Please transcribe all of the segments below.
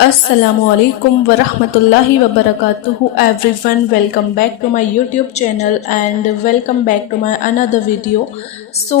Assalamu alaikum wa rahmatullahi wa barakatuhu everyone. Welcome back to my YouTube channel and welcome back to my another video. So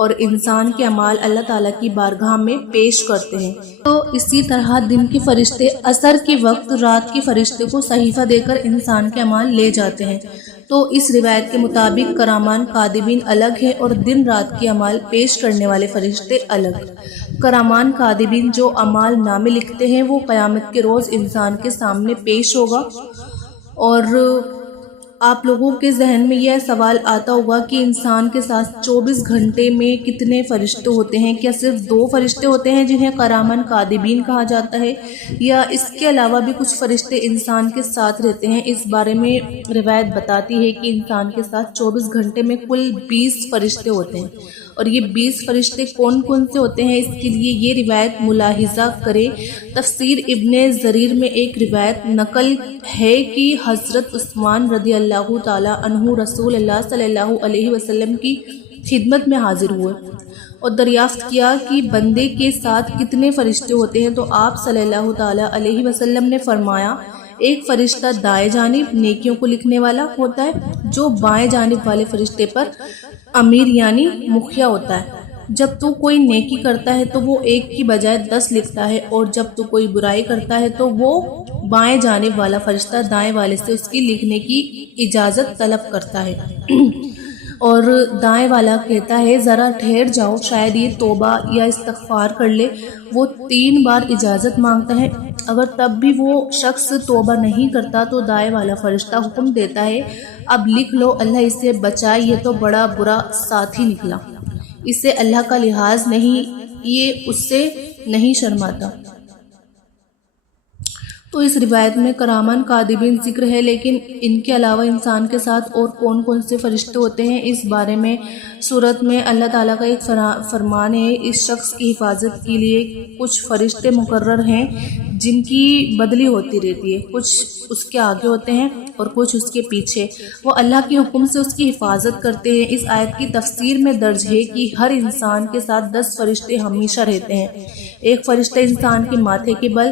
اور انسان کے اعمال اللہ تعالیٰ کی بارگاہ میں پیش کرتے ہیں۔ تو اسی طرح دن کے فرشتے عصر کے وقت رات کے فرشتے کو صحیفہ دے کر انسان کے اعمال لے جاتے ہیں۔ تو اس روایت کے مطابق کرامان کاتبین الگ ہیں اور دن رات کے اعمال پیش کرنے والے فرشتے الگ۔ کرامان کاتبین جو اعمال نامے لکھتے ہیں وہ قیامت کے روز انسان کے سامنے پیش ہوگا۔ اور آپ لوگوں کے ذہن میں یہ سوال آتا ہوگا کہ انسان کے ساتھ 24 گھنٹے میں کتنے فرشتے ہوتے ہیں؟ کیا صرف 2 فرشتے ہوتے ہیں جنہیں کرامان کاتبین کہا جاتا ہے، یا اس کے علاوہ بھی کچھ فرشتے انسان کے ساتھ رہتے ہیں؟ اس بارے میں روایت بتاتی ہے کہ انسان کے ساتھ 24 گھنٹے میں کل 20 فرشتے ہوتے ہیں۔ اور یہ 20 فرشتے کون کون سے ہوتے ہیں، اس کے لیے یہ روایت ملاحظہ کرے۔ تفسیر ابن جریر میں ایک روایت نقل ہے کہ حضرت عثمان رضی اللہ تعالیٰ عنہ رسول اللہ صلی اللہ علیہ وسلم کی خدمت میں حاضر ہوئے اور دریافت کیا کہ بندے کے ساتھ کتنے فرشتے ہوتے ہیں، تو آپ صلی اللہ تعالیٰ علیہ وسلم نے فرمایا، ایک فرشتہ دائیں جانب نیکیوں کو لکھنے والا ہوتا ہے، جو بائیں جانب والے فرشتے پر امیر یعنی مکھیا ہوتا ہے۔ جب تو کوئی نیکی کرتا ہے تو وہ 1 کی بجائے 10 لکھتا ہے، اور جب تو کوئی برائی کرتا ہے تو وہ بائیں جانب والا فرشتہ دائیں والے سے اس کی لکھنے کی اجازت طلب کرتا ہے، اور دائیں والا کہتا ہے ذرا ٹھہر جاؤ، شاید یہ توبہ یا استغفار کر لے۔ وہ 3 بار اجازت مانگتا ہے، اگر تب بھی وہ شخص توبہ نہیں کرتا تو دائیں والا فرشتہ حکم دیتا ہے، اب لکھ لو، اللہ اسے بچائے، یہ تو بڑا برا ساتھی نکلا، اسے اللہ کا لحاظ نہیں، یہ اس سے نہیں شرماتا۔ تو اس روایت میں کرامان کاتبین ذکر ہے، لیکن ان کے علاوہ انسان کے ساتھ اور کون کون سے فرشتے ہوتے ہیں، اس بارے میں سورت میں اللہ تعالیٰ کا ایک فرمان ہے۔ اس شخص کی حفاظت کے لیے کچھ فرشتے مقرر ہیں جن کی بدلی ہوتی رہتی ہے، کچھ اس کے آگے ہوتے ہیں اور کچھ اس کے پیچھے، وہ اللہ کے حکم سے اس کی حفاظت کرتے ہیں۔ اس آیت کی تفسیر میں درج ہے کہ ہر انسان کے ساتھ 10 فرشتے ہمیشہ رہتے ہیں۔ ایک فرشتہ انسان کے ماتھے کے بل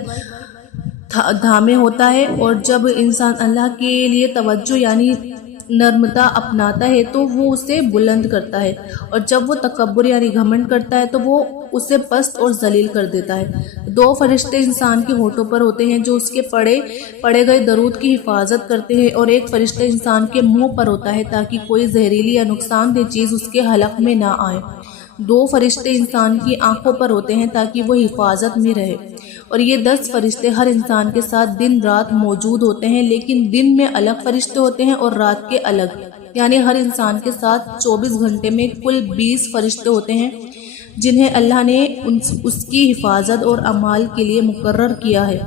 دھامے ہوتا ہے، اور جب انسان اللہ کے لیے توجہ یعنی نرمتا اپناتا ہے تو وہ اسے بلند کرتا ہے، اور جب وہ تکبر یعنی گھمنڈ کرتا ہے تو وہ اسے پست اور ذلیل کر دیتا ہے۔ 2 فرشتے انسان کے ہونٹوں پر ہوتے ہیں جو اس کے پڑے گئے درود کی حفاظت کرتے ہیں، اور ایک فرشتہ انسان کے منہ پر ہوتا ہے تاکہ کوئی زہریلی یا نقصان دہ چیز اس کے حلق میں نہ آئے۔ 2 فرشتے انسان کی آنکھوں پر ہوتے ہیں تاکہ وہ حفاظت میں رہے، اور یہ 10 فرشتے ہر انسان کے ساتھ دن رات موجود ہوتے ہیں، لیکن دن میں الگ فرشتے ہوتے ہیں اور رات کے الگ، یعنی ہر انسان کے ساتھ 24 گھنٹے میں کل 20 فرشتے ہوتے ہیں جنہیں اللہ نے اس کی حفاظت اور اعمال کے لیے مقرر کیا ہے۔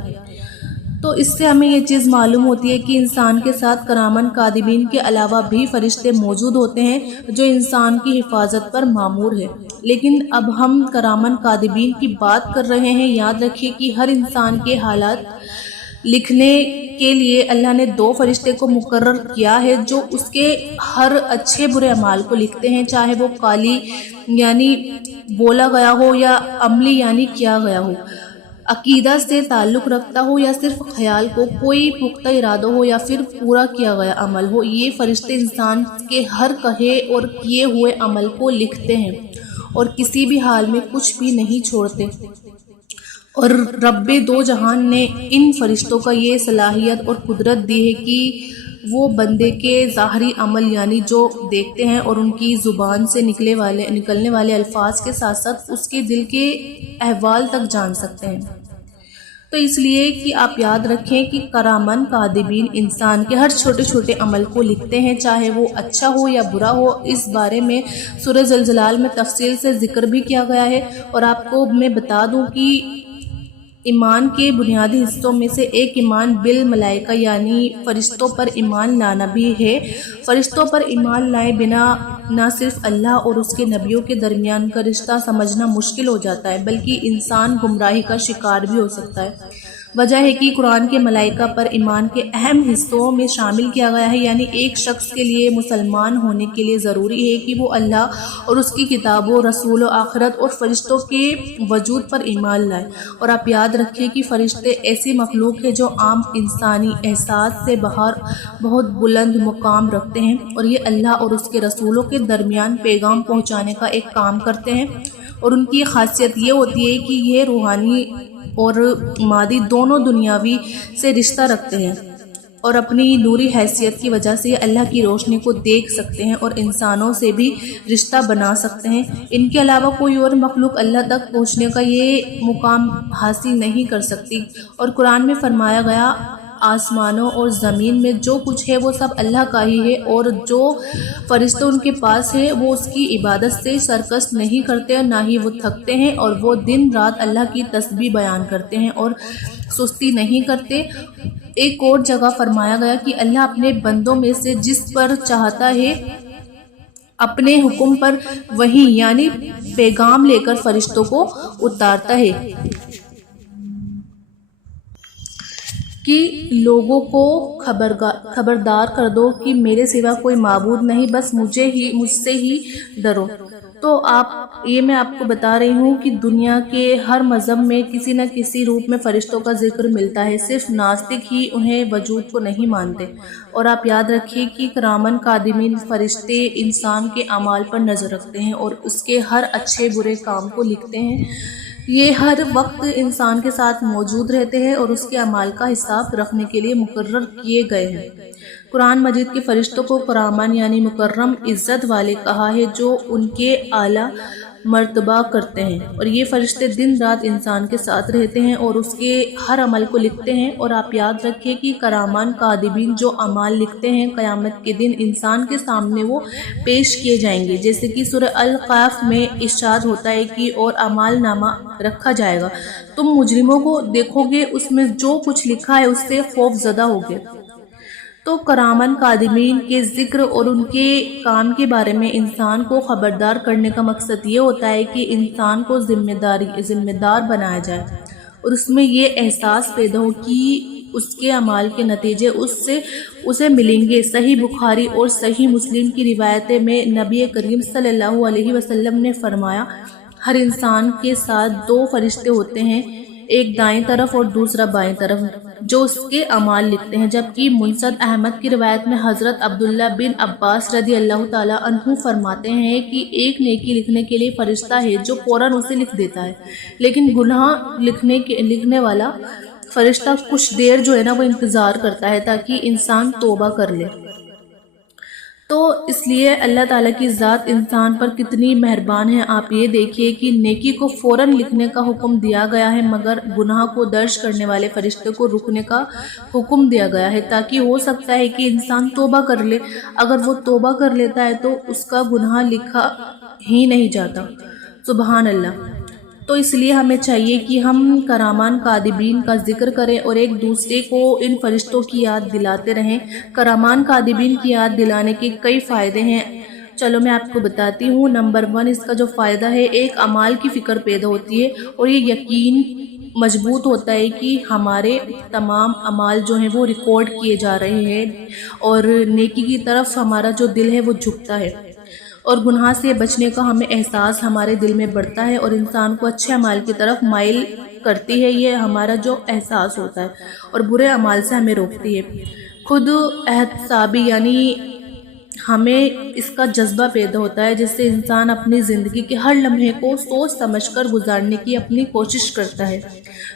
تو اس سے ہمیں یہ چیز معلوم ہوتی ہے کہ انسان کے ساتھ کرامان کاتبین کے علاوہ بھی فرشتے موجود ہوتے ہیں جو انسان کی حفاظت پر مامور ہے۔ لیکن اب ہم کرامان کاتبین کی بات کر رہے ہیں۔ یاد رکھیے کہ ہر انسان کے حالات لکھنے کے لیے اللہ نے 2 فرشتے کو مقرر کیا ہے جو اس کے ہر اچھے برے اعمال کو لکھتے ہیں، چاہے وہ قالی یعنی بولا گیا ہو یا عملی یعنی کیا گیا ہو، عقیدہ سے تعلق رکھتا ہو یا صرف خیال کو، کوئی پختہ ارادہ ہو یا پھر پورا کیا گیا عمل ہو۔ یہ فرشتے انسان کے ہر کہے اور کیے ہوئے عمل کو لکھتے ہیں اور کسی بھی حال میں کچھ بھی نہیں چھوڑتے، اور رب 2 جہان نے ان فرشتوں کا یہ صلاحیت اور قدرت دی ہے کہ وہ بندے کے ظاہری عمل یعنی جو دیکھتے ہیں اور ان کی زبان سے نکلنے والے الفاظ کے ساتھ ساتھ اس کے دل کے احوال تک جان سکتے ہیں۔ تو اس لیے کہ آپ یاد رکھیں کہ کرامان کاتبین انسان کے ہر چھوٹے چھوٹے عمل کو لکھتے ہیں، چاہے وہ اچھا ہو یا برا ہو۔ اس بارے میں سورہ زلزلہ میں تفصیل سے ذکر بھی کیا گیا ہے، اور آپ کو میں بتا دوں کہ ایمان کے بنیادی حصوں میں سے ایک ایمان بالملائکہ یعنی فرشتوں پر ایمان لانا بھی ہے۔ فرشتوں پر ایمان لائے بنا نہ صرف اللہ اور اس کے نبیوں کے درمیان کا رشتہ سمجھنا مشکل ہو جاتا ہے، بلکہ انسان گمراہی کا شکار بھی ہو سکتا ہے۔ وجہ ہے کہ قرآن کے ملائکہ پر ایمان کے اہم حصوں میں شامل کیا گیا ہے، یعنی ایک شخص کے لیے مسلمان ہونے کے لیے ضروری ہے کہ وہ اللہ اور اس کی کتابوں، رسولوں، آخرت اور فرشتوں کے وجود پر ایمان لائے۔ اور آپ یاد رکھیں کہ فرشتے ایسی مخلوق ہے جو عام انسانی احساس سے باہر بہت بلند مقام رکھتے ہیں، اور یہ اللہ اور اس کے رسولوں کے درمیان پیغام پہنچانے کا ایک کام کرتے ہیں۔ اور ان کی خاصیت یہ ہوتی ہے کہ یہ روحانی اور مادی دونوں دنیاوی سے رشتہ رکھتے ہیں، اور اپنی نوری حیثیت کی وجہ سے یہ اللہ کی روشنی کو دیکھ سکتے ہیں اور انسانوں سے بھی رشتہ بنا سکتے ہیں۔ ان کے علاوہ کوئی اور مخلوق اللہ تک پہنچنے کا یہ مقام حاصل نہیں کر سکتی۔ اور قرآن میں فرمایا گیا، آسمانوں اور زمین میں جو کچھ ہے وہ سب اللہ کا ہی ہے، اور جو فرشتے ان کے پاس ہے وہ اس کی عبادت سے سرکش نہیں کرتے اور نہ ہی وہ تھکتے ہیں، اور وہ دن رات اللہ کی تسبیح بیان کرتے ہیں اور سستی نہیں کرتے۔ ایک اور جگہ فرمایا گیا کہ اللہ اپنے بندوں میں سے جس پر چاہتا ہے اپنے حکم پر وحی یعنی پیغام لے کر فرشتوں کو اتارتا ہے کہ لوگوں کو خبردار کر دو کہ میرے سوا کوئی معبود نہیں، بس مجھ سے ہی ڈرو۔ تو میں آپ کو بتا رہی ہوں کہ دنیا کے ہر مذہب میں کسی نہ کسی روپ میں فرشتوں کا ذکر ملتا ہے، صرف ناستک ہی انہیں وجود کو نہیں مانتے۔ اور آپ یاد رکھیے کہ کرامن کاتبین فرشتے انسان کے اعمال پر نظر رکھتے ہیں اور اس کے ہر اچھے برے کام کو لکھتے ہیں۔ یہ ہر وقت انسان کے ساتھ موجود رہتے ہیں اور اس کے اعمال کا حساب رکھنے کے لیے مقرر کیے گئے ہیں۔ قرآن مجید کے فرشتوں کو کرامن یعنی مکرم، عزت والے کہا ہے، جو ان کے اعلیٰ مرتبہ کرتے ہیں۔ اور یہ فرشتے دن رات انسان کے ساتھ رہتے ہیں اور اس کے ہر عمل کو لکھتے ہیں۔ اور آپ یاد رکھیں کہ کرامن کاتبین جو اعمال لکھتے ہیں، قیامت کے دن انسان کے سامنے وہ پیش کیے جائیں گے، جیسے کہ سورہ القاف میں ارشاد ہوتا ہے کہ اور اعمال نامہ رکھا جائے گا، تم مجرموں کو دیکھو گے، اس میں جو کچھ لکھا ہے اس سے خوف زدہ ہوگے۔ تو کرامن کاتبین کے ذکر اور ان کے کام کے بارے میں انسان کو خبردار کرنے کا مقصد یہ ہوتا ہے کہ انسان کو ذمہ دار بنایا جائے، اور اس میں یہ احساس پیدا ہو کہ اس کے اعمال کے نتیجے اسے ملیں گے۔ صحیح بخاری اور صحیح مسلم کی روایتیں میں نبی کریم صلی اللہ علیہ وسلم نے فرمایا، ہر انسان کے ساتھ دو فرشتے ہوتے ہیں، ایک دائیں طرف اور دوسرا بائیں طرف، جو اس کے اعمال لکھتے ہیں۔ جبکہ مسند احمد کی روایت میں حضرت عبداللہ بن عباس رضی اللہ تعالیٰ عنہ فرماتے ہیں کہ ایک نیکی لکھنے کے لیے فرشتہ ہے جو فوراً اسے لکھ دیتا ہے، لیکن گناہ لکھنے والا فرشتہ کچھ دیر وہ انتظار کرتا ہے تاکہ انسان توبہ کر لے۔ تو اس لیے اللہ تعالیٰ کی ذات انسان پر کتنی مہربان ہے۔ آپ یہ دیکھیے کہ نیکی کو فوراً لکھنے کا حکم دیا گیا ہے، مگر گناہ کو درج کرنے والے فرشتے کو رکنے کا حکم دیا گیا ہے، تاکہ ہو سکتا ہے کہ انسان توبہ کر لے۔ اگر وہ توبہ کر لیتا ہے تو اس کا گناہ لکھا ہی نہیں جاتا۔ سبحان اللہ۔ تو اس لیے ہمیں چاہیے کہ ہم کرامن کاتبین کا ذکر کریں اور ایک دوسرے کو ان فرشتوں کی یاد دلاتے رہیں۔ کرامن کاتبین کی یاد دلانے کے کئی فائدے ہیں، چلو میں آپ کو بتاتی ہوں۔ نمبر 1، اس کا جو فائدہ ہے، ایک اعمال کی فکر پیدا ہوتی ہے اور یہ یقین مضبوط ہوتا ہے کہ ہمارے تمام اعمال جو ہیں وہ ریکارڈ کیے جا رہے ہیں، اور نیکی کی طرف ہمارا جو دل ہے وہ جھکتا ہے، اور گناہ سے بچنے کا ہمیں احساس ہمارے دل میں بڑھتا ہے اور انسان کو اچھے اعمال کی طرف مائل کرتی ہے، یہ ہمارا جو احساس ہوتا ہے، اور برے اعمال سے ہمیں روکتی ہے۔ خود احتسابی یعنی ہمیں اس کا جذبہ پیدا ہوتا ہے، جس سے انسان اپنی زندگی کے ہر لمحے کو سوچ سمجھ کر گزارنے کی اپنی کوشش کرتا ہے،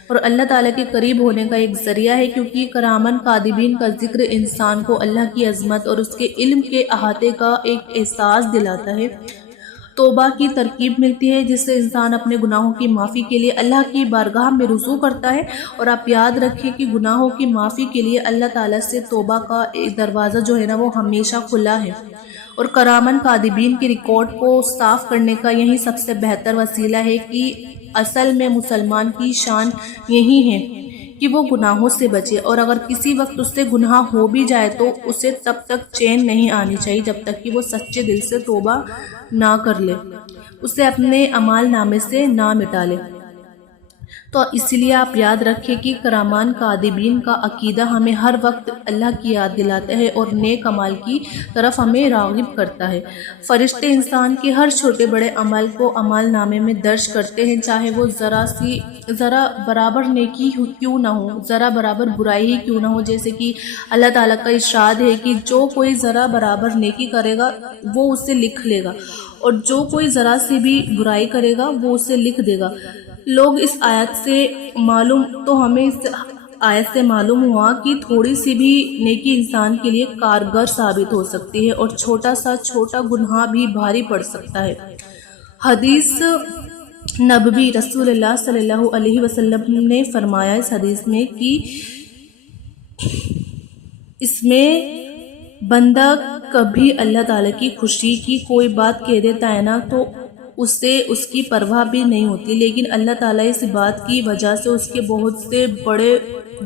اور اللہ تعالیٰ کے قریب ہونے کا ایک ذریعہ ہے، کیونکہ کرامن کاتبین کا ذکر انسان کو اللہ کی عظمت اور اس کے علم کے احاطے کا ایک احساس دلاتا ہے۔ توبہ کی ترغیب ملتی ہے، جس سے انسان اپنے گناہوں کی معافی کے لیے اللہ کی بارگاہ میں رجوع کرتا ہے، اور آپ یاد رکھیں کہ گناہوں کی معافی کے لیے اللہ تعالیٰ سے توبہ کا ایک دروازہ وہ ہمیشہ کھلا ہے، اور کرامن کاتبین کے ریکارڈ کو صاف کرنے کا یہی سب سے بہتر وسیلہ ہے کہ اصل میں مسلمان کی شان یہی ہے کہ وہ گناہوں سے بچے، اور اگر کسی وقت اس سے گناہ ہو بھی جائے تو اسے تب تک چین نہیں آنی چاہیے جب تک کہ وہ سچے دل سے توبہ نہ کر لے، اسے اپنے اعمال نامے سے نہ مٹا لے۔ تو اسی لیے آپ یاد رکھیں کہ کرامان کاذبین کا عقیدہ ہمیں ہر وقت اللہ کی یاد دلاتا ہے اور نیک اعمال کی طرف ہمیں راغب کرتا ہے۔ فرشتے انسان کے ہر چھوٹے بڑے عمل کو اعمال نامے میں درج کرتے ہیں، چاہے وہ ذرا برابر نیکی کیوں نہ ہو، ذرا برابر برائی ہی کیوں نہ ہو۔ جیسے کہ اللہ تعالیٰ کا ارشاد ہے کہ جو کوئی ذرا برابر نیکی کرے گا وہ اسے لکھ لے گا، اور جو کوئی ذرا سی بھی برائی کرے گا وہ اسے لکھ دے گا۔ لوگ اس آیت سے ہمیں اس آیت سے معلوم ہوا کہ تھوڑی سی بھی نیکی انسان کے لیے کارگر ثابت ہو سکتی ہے اور چھوٹا گناہ بھی بھاری پڑ سکتا ہے۔ حدیث نبوی رسول اللہ صلی اللہ علیہ وسلم نے فرمایا اس حدیث میں کہ اس میں بندہ کبھی اللہ تعالیٰ کی خوشی کی کوئی بات کہہ دیتا ہے نا تو اسے اس کی پرواہ بھی نہیں ہوتی، لیکن اللہ تعالیٰ اس بات کی وجہ سے اس کے بہت سے بڑے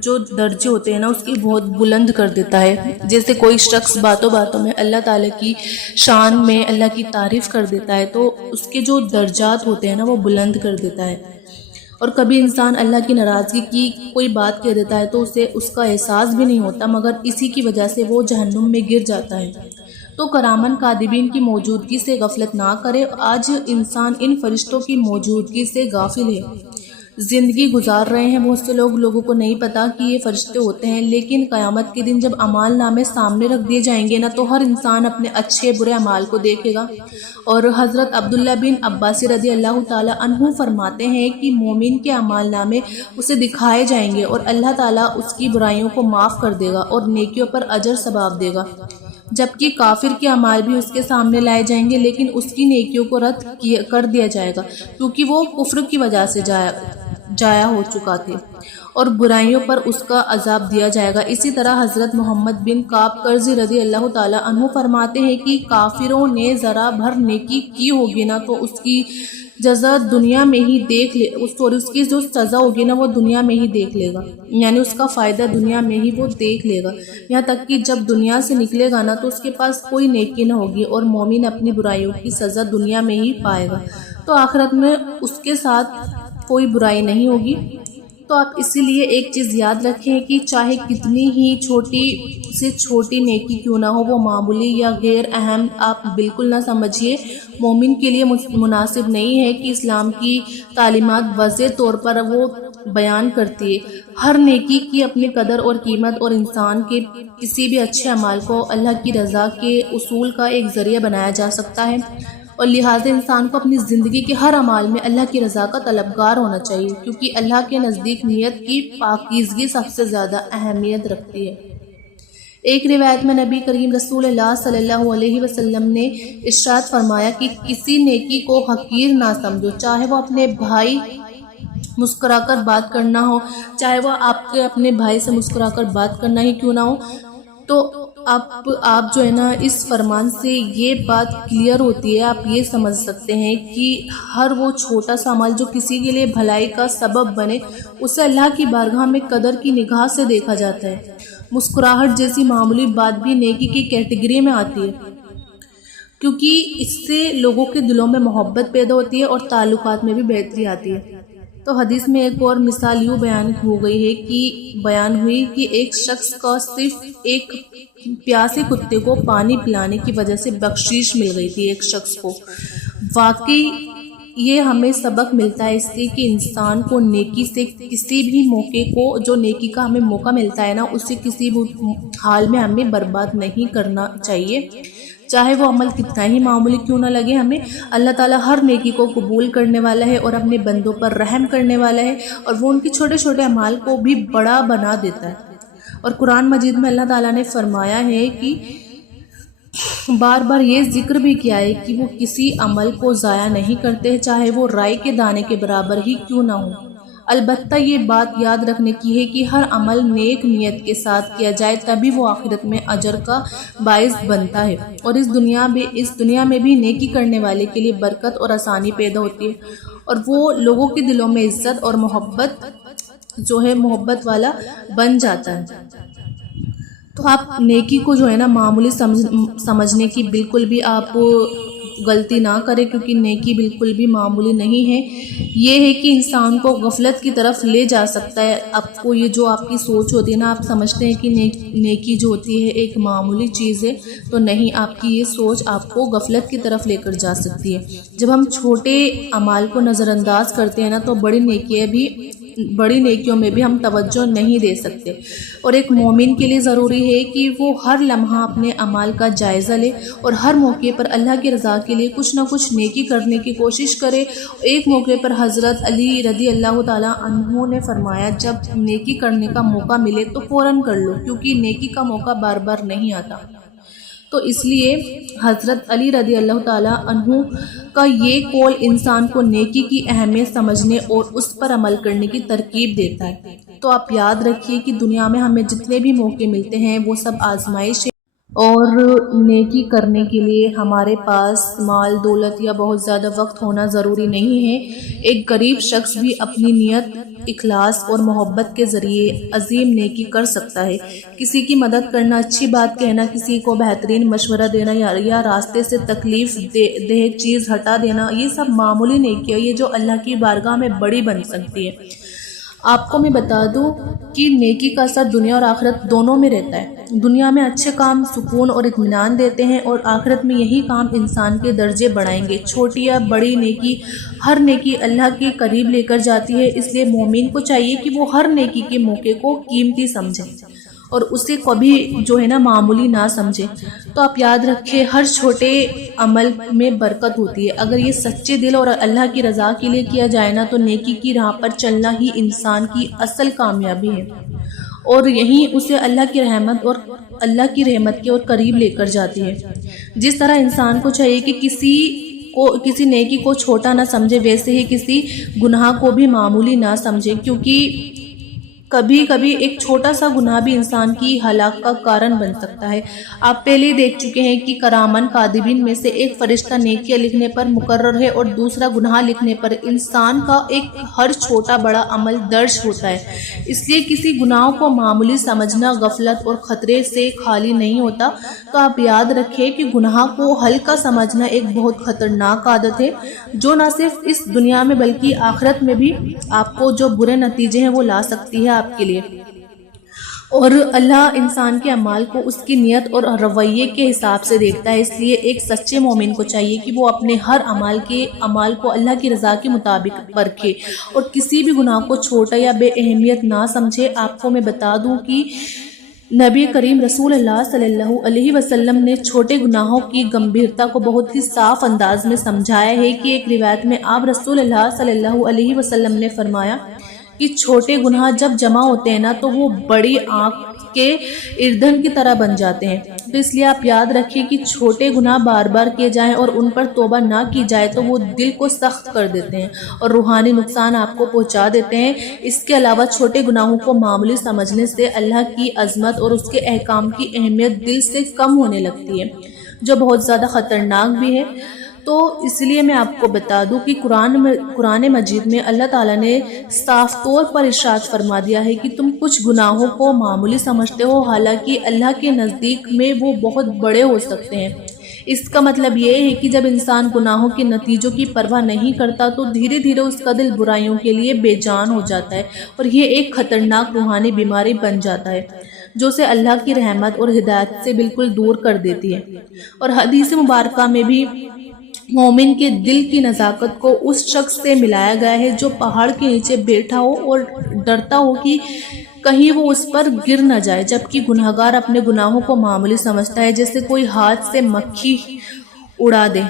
جو درجے ہوتے ہیں نا اس کی بہت بلند کر دیتا ہے۔ جیسے کوئی شخص باتوں میں اللہ تعالیٰ کی شان میں اللہ کی تعریف کر دیتا ہے تو اس کے جو درجات ہوتے ہیں نا وہ بلند کر دیتا ہے۔ اور کبھی انسان اللہ کی ناراضگی کی کوئی بات کہہ دیتا ہے تو اسے اس کا احساس بھی نہیں ہوتا، مگر اسی کی وجہ سے وہ جہنم میں گر جاتا ہے۔ تو کرامان کاذبین کی موجودگی سے غفلت نہ کرے۔ آج انسان ان فرشتوں کی موجودگی سے غافل ہے، زندگی گزار رہے ہیں۔ بہت سے لوگوں کو نہیں پتا کہ یہ فرشتے ہوتے ہیں، لیکن قیامت کے دن جب اعمال نامے سامنے رکھ دیے جائیں گے نا تو ہر انسان اپنے اچھے برے اعمال کو دیکھے گا۔ اور حضرت عبداللہ بن عباس رضی اللہ تعالیٰ عنہ فرماتے ہیں کہ مومن کے اعمال نامے اسے دکھائے جائیں گے اور اللہ تعالیٰ اس کی برائیوں کو معاف کر دے گا اور نیکیوں پر اجر ثواب دے گا، جبکہ کافر کے اعمال بھی اس کے سامنے لائے جائیں گے لیکن اس کی نیکیوں کو رد کر دیا جائے گا کیونکہ وہ کفر کی وجہ سے جایا ہو چکا تھے، اور برائیوں پر اس کا عذاب دیا جائے گا۔ اسی طرح حضرت محمد بن کعب قرظی رضی اللہ تعالیٰ عنہ فرماتے ہیں کہ کافروں نے ذرا بھر نیکی کی ہوگی نا تو اس کی جزا دنیا میں ہی اس کی جو سزا ہوگی نا وہ دنیا میں ہی دیکھ لے گا، یعنی اس کا فائدہ دنیا میں ہی وہ دیکھ لے گا، یہاں تک کہ جب دنیا سے نکلے گا نا تو اس کے پاس کوئی نیکی نہ ہوگی اور مومن اپنی برائیوں کی سزا دنیا میں ہی پائے گا، تو آخرت میں اس کے ساتھ کوئی برائی نہیں ہوگی۔ تو آپ اسی لیے ایک چیز یاد رکھیں کہ چاہے کتنی ہی چھوٹی سے چھوٹی نیکی کیوں نہ ہو، وہ معمولی یا غیر اہم آپ بالکل نہ سمجھیے۔ مومن کے لیے مناسب نہیں ہے کہ اسلام کی تعلیمات واضح طور پر وہ بیان کرتی ہے۔ ہر نیکی کی اپنی قدر اور قیمت، اور انسان کے کسی بھی اچھے اعمال کو اللہ کی رضا کے حصول کا ایک ذریعہ بنایا جا سکتا ہے، اور لہٰذا انسان کو اپنی زندگی کے ہر عمل میں اللہ کی رضا کا طلبگار ہونا چاہیے، کیونکہ اللہ کے نزدیک نیت کی پاکیزگی سب سے زیادہ اہمیت رکھتی ہے۔ ایک روایت میں نبی کریم رسول اللہ صلی اللہ علیہ وسلم نے ارشاد فرمایا کہ کسی نیکی کو حقیر نہ سمجھو، چاہے وہ اپنے بھائی مسکرا کر بات کرنا ہو، چاہے وہ آپ کے اپنے بھائی سے مسکرا کر بات کرنا ہی کیوں نہ ہو۔ تو آپ جو ہے نا اس فرمان سے یہ بات کلیئر ہوتی ہے، آپ یہ سمجھ سکتے ہیں کہ ہر وہ چھوٹا سا عمل جو کسی کے لیے بھلائی کا سبب بنے اسے اللہ کی بارگاہ میں قدر کی نگاہ سے دیکھا جاتا ہے۔ مسکراہٹ جیسی معمولی بات بھی نیکی کی کیٹیگری میں آتی ہے، کیونکہ اس سے لوگوں کے دلوں میں محبت پیدا ہوتی ہے اور تعلقات میں بھی بہتری آتی ہے۔ تو حدیث میں ایک اور مثال یوں بیان ہوئی کہ ایک شخص کا صرف ایک پیاسے کتے کو پانی پلانے کی وجہ سے بخشش مل گئی تھی ایک شخص کو۔ واقعی یہ ہمیں سبق ملتا ہے اس سے کہ انسان کو نیکی سے کسی بھی موقع کو، جو نیکی کا ہمیں موقع ملتا ہے نا، اسے کسی بھی حال میں ہمیں برباد نہیں کرنا چاہیے، چاہے وہ عمل کتنا ہی معمولی کیوں نہ لگے ہمیں۔ اللہ تعالیٰ ہر نیکی کو قبول کرنے والا ہے اور اپنے بندوں پر رحم کرنے والا ہے، اور وہ ان کے چھوٹے چھوٹے اعمال کو بھی بڑا بنا دیتا ہے۔ اور قرآن مجید میں اللہ تعالیٰ نے فرمایا ہے کہ بار بار یہ ذکر بھی کیا ہے کہ وہ کسی عمل کو ضائع نہیں کرتے، چاہے وہ رائی کے دانے کے برابر ہی کیوں نہ ہو۔ البتہ یہ بات یاد رکھنے کی ہے کہ ہر عمل نیک نیت کے ساتھ کیا جائے تبھی وہ آخرت میں اجر کا باعث بنتا ہے، اور اس دنیا میں بھی نیکی کرنے والے کے لیے برکت اور آسانی پیدا ہوتی ہے، اور وہ لوگوں کے دلوں میں عزت اور محبت والا بن جاتا ہے۔ تو آپ نیکی کو جو ہے نا معمولی سمجھنے کی بالکل بھی آپ غلطی نہ کرے، کیونکہ نیکی بالکل بھی معمولی نہیں ہے۔ یہ ہے کہ انسان کو غفلت کی طرف لے جا سکتا ہے۔ آپ کو یہ جو آپ کی سوچ ہوتی ہے نا، آپ سمجھتے ہیں کہ نیکی جو ہوتی ہے ایک معمولی چیز ہے، تو نہیں، آپ کی یہ سوچ آپ کو غفلت کی طرف لے کر جا سکتی ہے۔ جب ہم چھوٹے اعمال کو نظر انداز کرتے ہیں نا، تو بڑی نیکیوں میں بھی ہم توجہ نہیں دے سکتے۔ اور ایک مومن کے لیے ضروری ہے کہ وہ ہر لمحہ اپنے اعمال کا جائزہ لے اور ہر موقع پر اللہ کی رضا کے لیے کچھ نہ کچھ نیکی کرنے کی کوشش کرے۔ ایک موقع پر حضرت علی رضی اللہ تعالیٰ عنہ نے فرمایا، جب نیکی کرنے کا موقع ملے تو فوراً کر لو، کیونکہ نیکی کا موقع بار بار نہیں آتا۔ تو اس لیے حضرت علی رضی اللہ تعالیٰ عنہ کا یہ قول انسان کو نیکی کی اہمیت سمجھنے اور اس پر عمل کرنے کی ترغیب دیتا ہے۔ تو آپ یاد رکھیے کہ دنیا میں ہمیں جتنے بھی موقع ملتے ہیں وہ سب آزمائش ہے، اور نیکی کرنے کے لیے ہمارے پاس مال دولت یا بہت زیادہ وقت ہونا ضروری نہیں ہے۔ ایک غریب شخص بھی اپنی نیت، اخلاص اور محبت کے ذریعے عظیم نیکی کر سکتا ہے۔ کسی کی مدد کرنا، اچھی بات کہنا، کسی کو بہترین مشورہ دینا یا راستے سے تکلیف دہ چیز ہٹا دینا، یہ سب معمولی نیکی ہے، یہ جو اللہ کی بارگاہ میں بڑی بن سکتی ہے۔ آپ کو میں بتا دوں کہ نیکی کا اثر دنیا اور آخرت دونوں میں رہتا ہے۔ دنیا میں اچھے کام سکون اور اطمینان دیتے ہیں، اور آخرت میں یہی کام انسان کے درجے بڑھائیں گے۔ چھوٹی یا بڑی نیکی، ہر نیکی اللہ کے قریب لے کر جاتی ہے۔ اس لیے مومن کو چاہیے کہ وہ ہر نیکی کے موقع کو قیمتی سمجھے اور اسے کبھی جو ہے نا معمولی نہ سمجھے۔ تو آپ یاد رکھیں، ہر چھوٹے عمل میں برکت ہوتی ہے۔ اگر یہ سچے دل اور اللہ کی رضا کے لیے کیا جائے نا، تو نیکی کی راہ پر چلنا ہی انسان کی اصل کامیابی ہے، اور یہی اسے اللہ کی رحمت کے اور قریب لے کر جاتی ہے۔ جس طرح انسان کو چاہیے کہ کسی نیکی کو چھوٹا نہ سمجھے، ویسے ہی کسی گناہ کو بھی معمولی نہ سمجھے، کیونکہ کبھی کبھی ایک چھوٹا سا گناہ بھی انسان کی ہلاک کا کارن بن سکتا ہے۔ آپ پہلے دیکھ چکے ہیں کہ کرامن کاتبین میں سے ایک فرشتہ نیکیاں لکھنے پر مقرر ہے اور دوسرا گناہ لکھنے پر۔ انسان کا ایک ہر چھوٹا بڑا عمل درج ہوتا ہے، اس لیے کسی گناہ کو معمولی سمجھنا غفلت اور خطرے سے خالی نہیں ہوتا۔ تو آپ یاد رکھیں کہ گناہ کو ہلکا سمجھنا ایک بہت خطرناک عادت ہے، جو نہ صرف اس دنیا میں بلکہ آخرت میں بھی آپ کو جو برے نتیجے ہیں وہ لا سکتی ہے آپ کے لیے۔ اور اللہ انسان کے اعمال کو اس کی نیت اور رویے کے حساب سے دیکھتا ہے۔ اس لیے ایک سچے مومن کو چاہیے کہ وہ اپنے ہر عمال کو اللہ کی رضا کے مطابق پرکھے اور کسی بھی گناہ کو چھوٹا یا بے اہمیت نہ سمجھے۔ آپ کو میں بتا دوں کہ نبی کریم رسول اللہ صلی اللہ علیہ وسلم نے چھوٹے گناہوں کی گمبھیرتا کو بہت ہی صاف انداز میں سمجھایا ہے کہ ایک روایت میں آپ رسول اللہ صلی اللہ علیہ وسلم نے فرمایا کہ چھوٹے گناہ جب جمع ہوتے ہیں نا، تو وہ بڑی آنکھ کے ایندھن کی طرح بن جاتے ہیں۔ تو اس لیے آپ یاد رکھیں کہ چھوٹے گناہ بار بار کیے جائیں اور ان پر توبہ نہ کی جائے تو وہ دل کو سخت کر دیتے ہیں اور روحانی نقصان آپ کو پہنچا دیتے ہیں۔ اس کے علاوہ چھوٹے گناہوں کو معمولی سمجھنے سے اللہ کی عظمت اور اس کے احکام کی اہمیت دل سے کم ہونے لگتی ہے، جو بہت زیادہ خطرناک بھی ہے۔ تو اس لیے میں آپ کو بتا دوں کہ قرآن مجید میں اللہ تعالیٰ نے صاف طور پر ارشاد فرما دیا ہے کہ تم کچھ گناہوں کو معمولی سمجھتے ہو، حالانکہ اللہ کے نزدیک میں وہ بہت بڑے ہو سکتے ہیں۔ اس کا مطلب یہ ہے کہ جب انسان گناہوں کے نتیجوں کی پرواہ نہیں کرتا تو دھیرے دھیرے اس کا دل برائیوں کے لیے بے جان ہو جاتا ہے، اور یہ ایک خطرناک روحانی بیماری بن جاتا ہے جو اسے اللہ کی رحمت اور ہدایت سے بالکل دور کر دیتی ہے۔ اور حدیث مبارکہ میں بھی مومن کے دل کی نزاکت کو اس شخص سے ملایا گیا ہے جو پہاڑ کے نیچے بیٹھا ہو اور ڈرتا ہو کہ کہیں وہ اس پر گر نہ جائے، جبکہ گنہگار اپنے گناہوں کو معمولی سمجھتا ہے، جیسے کوئی ہاتھ سے مکھی اڑا دے۔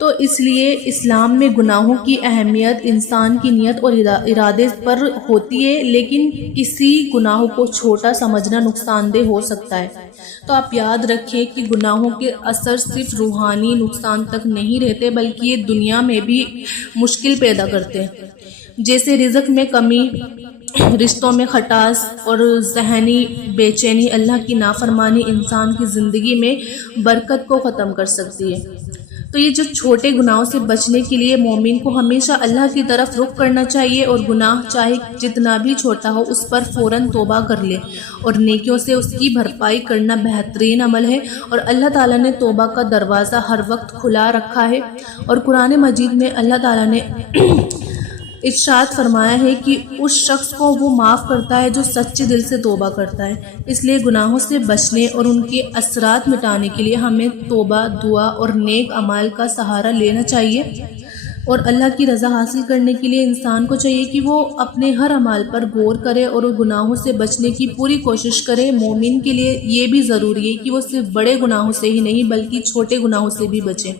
تو اس لیے اسلام میں گناہوں کی اہمیت انسان کی نیت اور ارادے پر ہوتی ہے، لیکن کسی گناہ کو چھوٹا سمجھنا نقصان دہ ہو سکتا ہے۔ تو آپ یاد رکھیں کہ گناہوں کے اثر صرف روحانی نقصان تک نہیں رہتے، بلکہ یہ دنیا میں بھی مشکل پیدا کرتے ہیں، جیسے رزق میں کمی، رشتوں میں کھٹاس اور ذہنی بے چینی۔ اللہ کی نافرمانی انسان کی زندگی میں برکت کو ختم کر سکتی ہے۔ تو یہ جو چھوٹے گناہوں سے بچنے کے لیے مومن کو ہمیشہ اللہ کی طرف رخ کرنا چاہیے، اور گناہ چاہے جتنا بھی چھوٹا ہو اس پر فوراً توبہ کر لے، اور نیکیوں سے اس کی بھرپائی کرنا بہترین عمل ہے۔ اور اللہ تعالیٰ نے توبہ کا دروازہ ہر وقت کھلا رکھا ہے، اور قرآن مجید میں اللہ تعالیٰ نے ارشاد فرمایا ہے کہ اس شخص کو وہ معاف کرتا ہے جو سچے دل سے توبہ کرتا ہے۔ اس لیے گناہوں سے بچنے اور ان کے اثرات مٹانے کے لیے ہمیں توبہ، دعا اور نیک اعمال کا سہارا لینا چاہیے، اور اللہ کی رضا حاصل کرنے کے لیے انسان کو چاہیے کہ وہ اپنے ہر عمل پر غور کرے اور گناہوں سے بچنے کی پوری کوشش کرے۔ مومن کے لیے یہ بھی ضروری ہے کہ وہ صرف بڑے گناہوں سے ہی نہیں بلکہ چھوٹے گناہوں سے بھی بچے،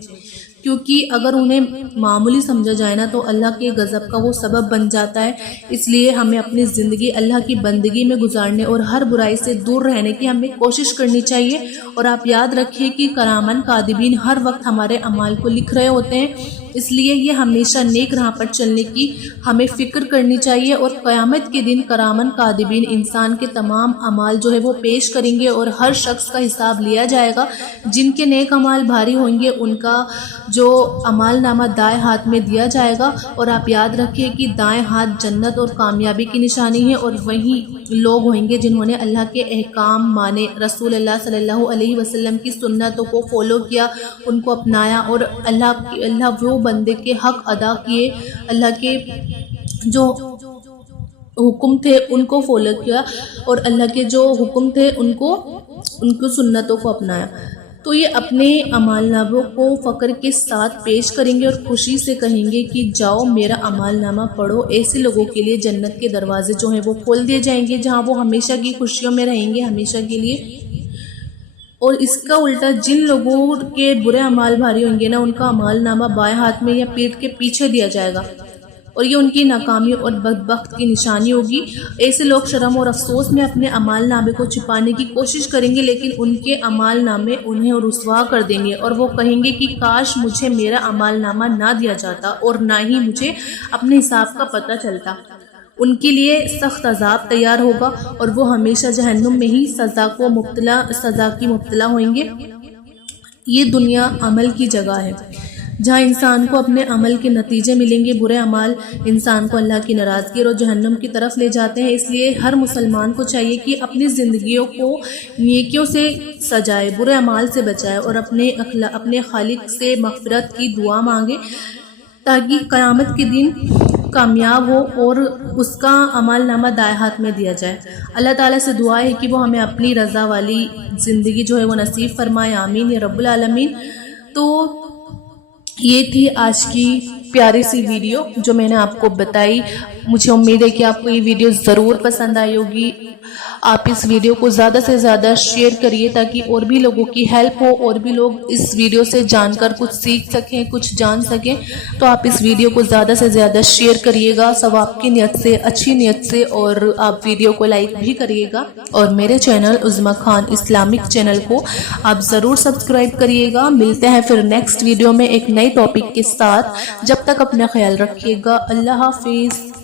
کیونکہ اگر انہیں معمولی سمجھا جائے نا تو اللہ کے غضب کا وہ سبب بن جاتا ہے۔ اس لیے ہمیں اپنی زندگی اللہ کی بندگی میں گزارنے اور ہر برائی سے دور رہنے کی ہمیں کوشش کرنی چاہیے۔ اور آپ یاد رکھیے کہ کرامن کاتبین ہر وقت ہمارے اعمال کو لکھ رہے ہوتے ہیں، اس لیے یہ ہمیشہ نیک راہ پر چلنے کی ہمیں فکر کرنی چاہیے۔ اور قیامت کے دن کرامن کاتبین انسان کے تمام اعمال جو ہے وہ پیش کریں گے، اور ہر شخص کا حساب لیا جائے گا۔ جن کے نیک اعمال بھاری ہوں گے ان کا جو اعمال نامہ دائیں ہاتھ میں دیا جائے گا، اور آپ یاد رکھیے کہ دائیں ہاتھ جنت اور کامیابی کی نشانی ہے۔ اور وہی لوگ ہویں گے جنہوں نے اللہ کے احکام مانے، رسول اللہ صلی اللہ علیہ وسلم کی سنتوں کو فالو کیا، ان کو اپنایا، اور اللہ وہ بندے کے حق ادا کیے، اللہ کے جو حکم تھے ان کو فالو کیا، اور اللہ کے جو حکم تھے ان کو سنتوں کو اپنایا۔ تو یہ اپنے اعمال ناموں کو فخر کے ساتھ پیش کریں گے اور خوشی سے کہیں گے کہ جاؤ میرا اعمال نامہ پڑھو۔ ایسے لوگوں کے لیے جنت کے دروازے جو ہیں وہ کھول دیے جائیں گے، جہاں وہ ہمیشہ کی خوشیوں میں رہیں گے، ہمیشہ کے لیے۔ اور اس کا الٹا جن لوگوں کے برے اعمال بھاری ہوں گے نا، ان کا اعمال نامہ بائیں ہاتھ میں یا پیٹھ کے پیچھے دیا جائے گا، اور یہ ان کی ناکامی اور بدبخت کی نشانی ہوگی۔ ایسے لوگ شرم اور افسوس میں اپنے اعمال نامے کو چھپانے کی کوشش کریں گے، لیکن ان کے اعمال نامے انہیں رسوا کر دیں گے، اور وہ کہیں گے کہ کاش مجھے میرا اعمال نامہ نہ دیا جاتا اور نہ ہی مجھے اپنے حساب کا پتہ چلتا۔ ان کے لیے سخت عذاب تیار ہوگا، اور وہ ہمیشہ جہنم میں ہی سزا کی مبتلا ہوئیں گے۔ یہ دنیا عمل کی جگہ ہے جہاں انسان کو اپنے عمل کے نتیجے ملیں گے۔ برے اعمال انسان کو اللہ کی ناراضگی اور جہنم کی طرف لے جاتے ہیں، اس لیے ہر مسلمان کو چاہیے کہ اپنی زندگیوں کو نیکیوں سے سجائے، برے اعمال سے بچائے، اور اپنے خالق سے مغفرت کی دعا مانگے تاکہ قیامت کے دن کامیاب ہو اور اس کا عمل نامہ دائیں ہاتھ میں دیا جائے۔ اللہ تعالیٰ سے دعا ہے کہ وہ ہمیں اپنی رضا والی زندگی جو ہے وہ نصیب فرمائے، آمین یا رب العالمین۔ تو یہ تھی آج کی پیاری سی ویڈیو جو میں نے آپ کو بتائی۔ مجھے امید ہے کہ آپ کو یہ ویڈیو ضرور پسند آئی ہوگی۔ آپ اس ویڈیو کو زیادہ سے زیادہ شیئر کریے تاکہ اور بھی لوگوں کی ہیلپ ہو، اور بھی لوگ اس ویڈیو سے جان کر کچھ سیکھ سکیں، کچھ جان سکیں۔ تو آپ اس ویڈیو کو زیادہ سے زیادہ شیئر کریے گا ثواب کی نیت سے، اچھی نیت سے، اور آپ ویڈیو کو لائک بھی کریے گا، اور میرے چینل عظمیٰ خان اسلامک چینل کو آپ ضرور سبسکرائب کریے گا۔ ملتے ہیں پھر نیکسٹ ویڈیو میں ایک نئے ٹاپک کے ساتھ۔ جب تک اپنا خیال رکھیے گا۔ اللہ حافظ۔